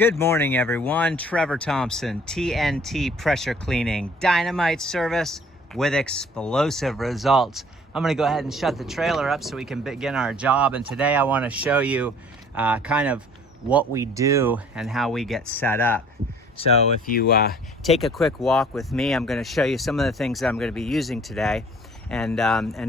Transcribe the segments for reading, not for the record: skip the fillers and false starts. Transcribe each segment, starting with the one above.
Good morning, everyone. Trevor Thompson, TNT Pressure Cleaning, dynamite service with explosive results. I'm going to go ahead and shut the trailer up so we can begin our job. And today I want to show you kind of what we do and how we get set up. So if you take a quick walk with me, I'm going to show you some of the things that I'm going to be using today. And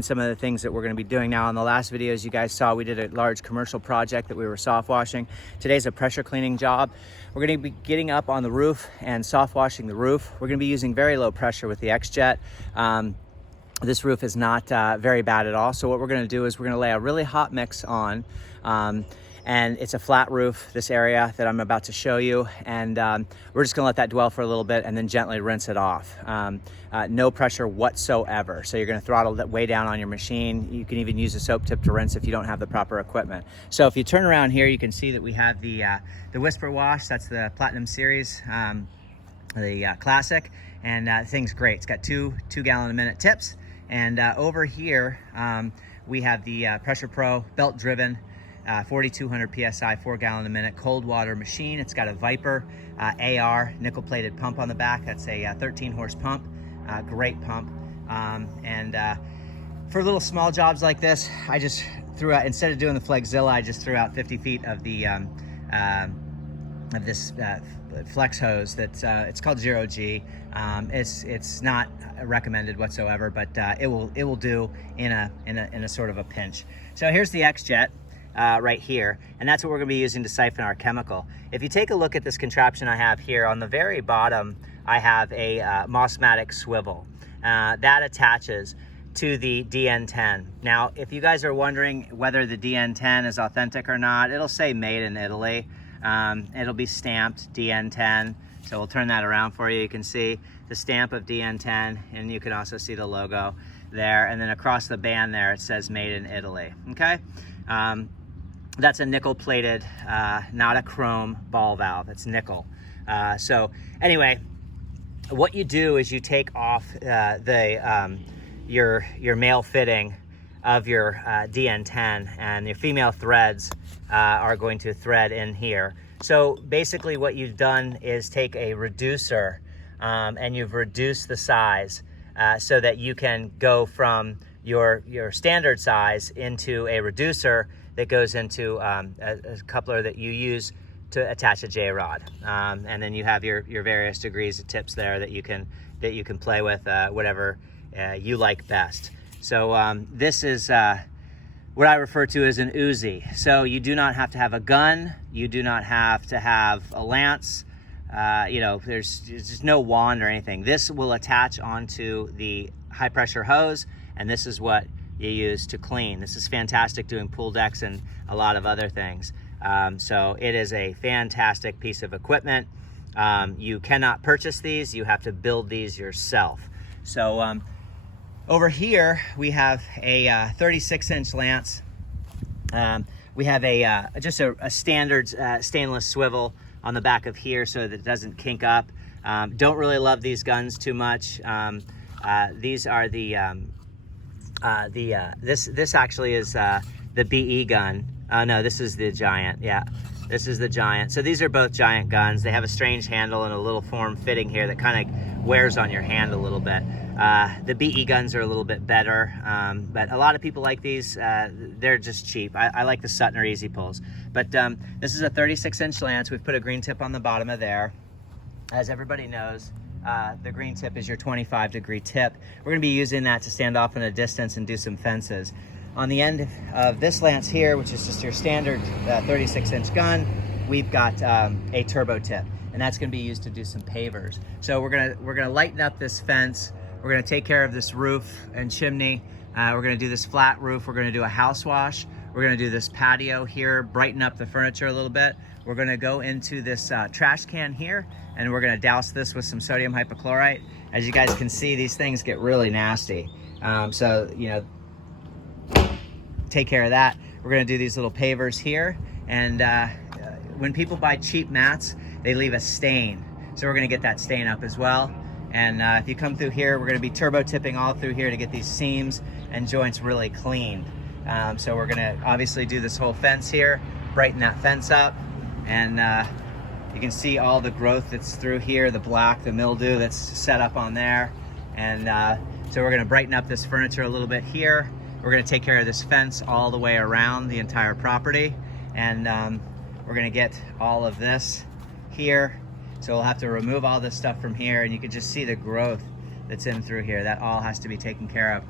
some of the things that we're going to be doing. Now, in the last videos you guys saw, we did a large commercial project that we were soft washing. Today's a pressure cleaning job. We're going to be getting up on the roof and soft washing the roof. We're going to be using very low pressure with the X-Jet. This roof is not very bad at all. So what we're going to do is we're going to lay a really hot mix on. And it's a flat roof, this area that I'm about to show you. And we're just gonna let that dwell for a little bit and then gently rinse it off. No pressure whatsoever. So you're gonna throttle that way down on your machine. You can even use a soap tip to rinse if you don't have the proper equipment. So if you turn around here, you can see that we have the Whisper Wash. That's the Platinum Series, the Classic. And the thing's great. It's got two gallon a minute tips. And over here, we have the Pressure Pro belt driven 4,200 PSI, 4 gallon a minute cold water machine. It's got a Viper AR nickel plated pump on the back. That's a 13 horse pump, great pump. For little small jobs like this, I just threw out, instead of doing the Flexzilla, I just threw out 50 feet of the this flex hose. That's it's called 0G. It's not recommended whatsoever, but it will do in a sort of a pinch. So here's the X-Jet. Right here, and that's what we're going to be using to siphon our chemical. If you take a look at this contraption I have here, on the very bottom I have a Mossmatic swivel that attaches to the DN10. Now, if you guys are wondering whether the DN10 is authentic or not, it'll say made in Italy. It'll be stamped DN10, so we'll turn that around for you. You can see the stamp of DN10, and you can also see the logo there, and then across the band there it says made in Italy. Okay. That's a nickel plated, not a chrome ball valve. It's nickel. So anyway, what you do is you take off your male fitting of your DN10, and your female threads are going to thread in here. So basically what you've done is take a reducer and you've reduced the size so that you can go from your standard size into a reducer that goes into a coupler that you use to attach a J-rod, and then you have your various degrees of tips there that you can play with, whatever you like best. So this is what I refer to as an Uzi. So you do not have to have a gun, you do not have to have a lance. There's just no wand or anything. This will attach onto the high pressure hose, and this is what you use to clean. This is fantastic doing pool decks and a lot of other things. So it is a fantastic piece of equipment. You cannot purchase these, you have to build these yourself. So over here we have a 36-inch lance. We have just a standard stainless swivel on the back of here so that it doesn't kink up. Don't really love these guns too much. These are this actually is the BE gun. No, this is the Giant. Yeah, this is the Giant. So these are both Giant guns. They have a strange handle and a little form fitting here that kind of wears on your hand a little bit. The BE guns are a little bit better, but a lot of people like these. They're just cheap. I like the Suttner Easy Pulls. But this is a 36-inch lance. We've put a green tip on the bottom of there. As everybody knows, the green tip is your 25-degree tip. We're going to be using that to stand off in a distance and do some fences. On the end of this lance here, which is just your standard 36-inch gun, we've got a turbo tip, and that's going to be used to do some pavers. So we're gonna lighten up this fence. We're going to take care of this roof and chimney. We're going to do this flat roof. We're going to do a house wash. We're going to do this patio here, brighten up the furniture a little bit. We're going to go into this trash can here, and we're going to douse this with some sodium hypochlorite. As you guys can see, these things get really nasty. So, take care of that. We're going to do these little pavers here. And when people buy cheap mats, they leave a stain. So we're going to get that stain up as well. And if you come through here, we're going to be turbo tipping all through here to get these seams and joints really cleaned. So we're going to obviously do this whole fence here, brighten that fence up, and You can see all the growth that's through here, the black, the mildew that's set up on there. And so we're gonna brighten up this furniture a little bit here. We're gonna take care of this fence all the way around the entire property. And we're gonna get all of this here. So we'll have to remove all this stuff from here, and you can just see the growth that's in through here. That all has to be taken care of.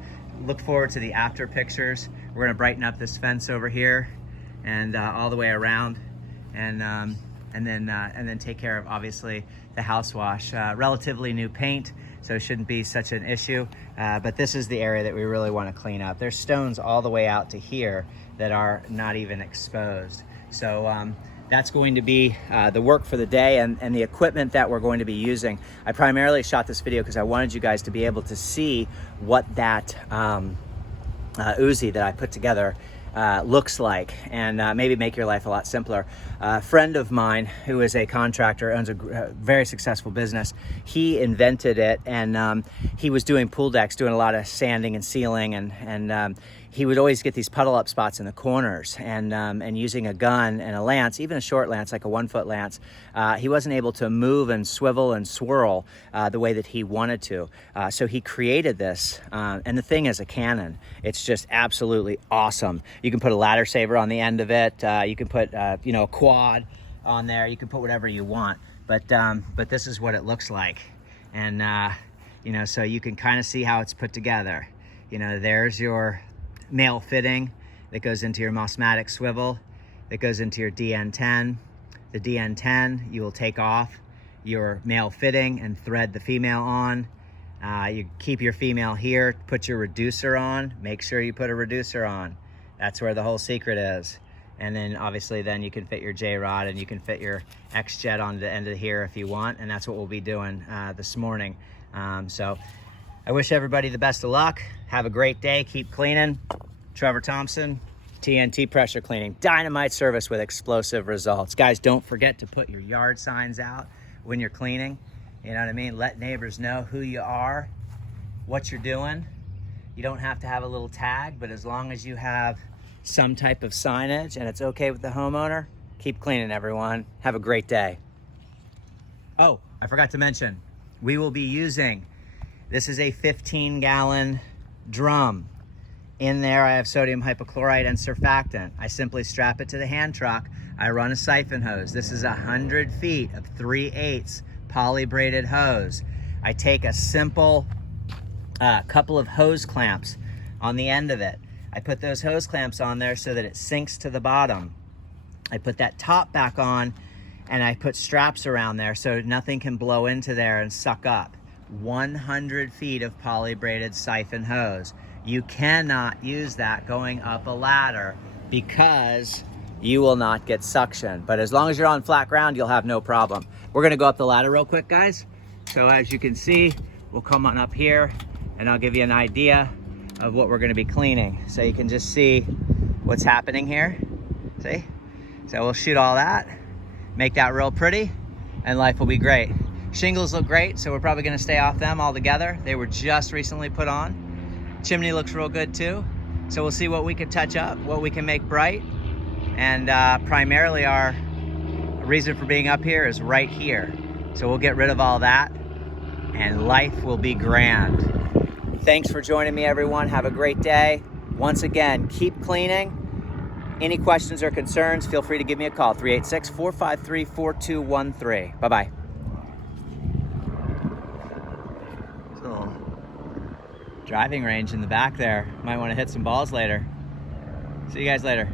Look forward to the after pictures. We're gonna brighten up this fence over here and all the way around, and then take care of, obviously, the house wash. Relatively new paint, so it shouldn't be such an issue. But this is the area that we really want to clean up. There's stones all the way out to here that are not even exposed. So that's going to be the work for the day, and the equipment that we're going to be using. I primarily shot this video because I wanted you guys to be able to see what that Uzi that I put together looks like, and maybe make your life a lot simpler. A friend of mine who is a contractor, owns a very successful business, he invented it, and he was doing pool decks, doing a lot of sanding and sealing, and he would always get these puddle up spots in the corners, and using a gun and a lance, even a short lance like a 1-foot lance, he wasn't able to move and swivel and swirl the way that he wanted to. So he created this, and the thing is a cannon. It's just absolutely awesome. You can put a ladder saver on the end of it. You can put a quad on there. You can put whatever you want, but this is what it looks like. And so you can kind of see how it's put together. There's your male fitting that goes into your Mossmatic swivel, that goes into your DN10. The DN10, you will take off your male fitting and thread the female on. You keep your female here, put your reducer on. Make sure you put a reducer on. That's where the whole secret is. And then obviously then you can fit your J-rod, and you can fit your X-Jet on the end of here if you want. And that's what we'll be doing this morning. So I wish everybody the best of luck. Have a great day. Keep cleaning. Trevor Thompson, TNT Pressure Cleaning. Dynamite service with explosive results. Guys, don't forget to put your yard signs out when you're cleaning. You know what I mean? Let neighbors know who you are, what you're doing. You don't have to have a little tag, but as long as you have some type of signage and it's okay with the homeowner, keep cleaning, everyone. Have a great day. Oh, I forgot to mention, we will be using, this is a 15-gallon drum. In there, I have sodium hypochlorite and surfactant. I simply strap it to the hand truck. I run a siphon hose. This is 100 feet of 3/8 poly braided hose. I take a simple couple of hose clamps on the end of it. I put those hose clamps on there so that it sinks to the bottom. I put that top back on, and I put straps around there so nothing can blow into there and suck up. 100 feet of poly braided siphon hose. You cannot use that going up a ladder because you will not get suction. But as long as you're on flat ground, you'll have no problem. We're gonna go up the ladder real quick, guys. So as you can see, we'll come on up here and I'll give you an idea of what we're gonna be cleaning. So you can just see what's happening here, see? So we'll shoot all that, make that real pretty, and life will be great. Shingles look great, so we're probably gonna stay off them altogether. They were just recently put on. Chimney looks real good too. So we'll see what we can touch up, what we can make bright. And primarily our reason for being up here is right here. So we'll get rid of all that and life will be grand. Thanks for joining me, everyone. Have a great day. Once again, keep cleaning. Any questions or concerns, feel free to give me a call, 386-453-4213. Bye-bye. Driving range in the back there. Might want to hit some balls later. See you guys later.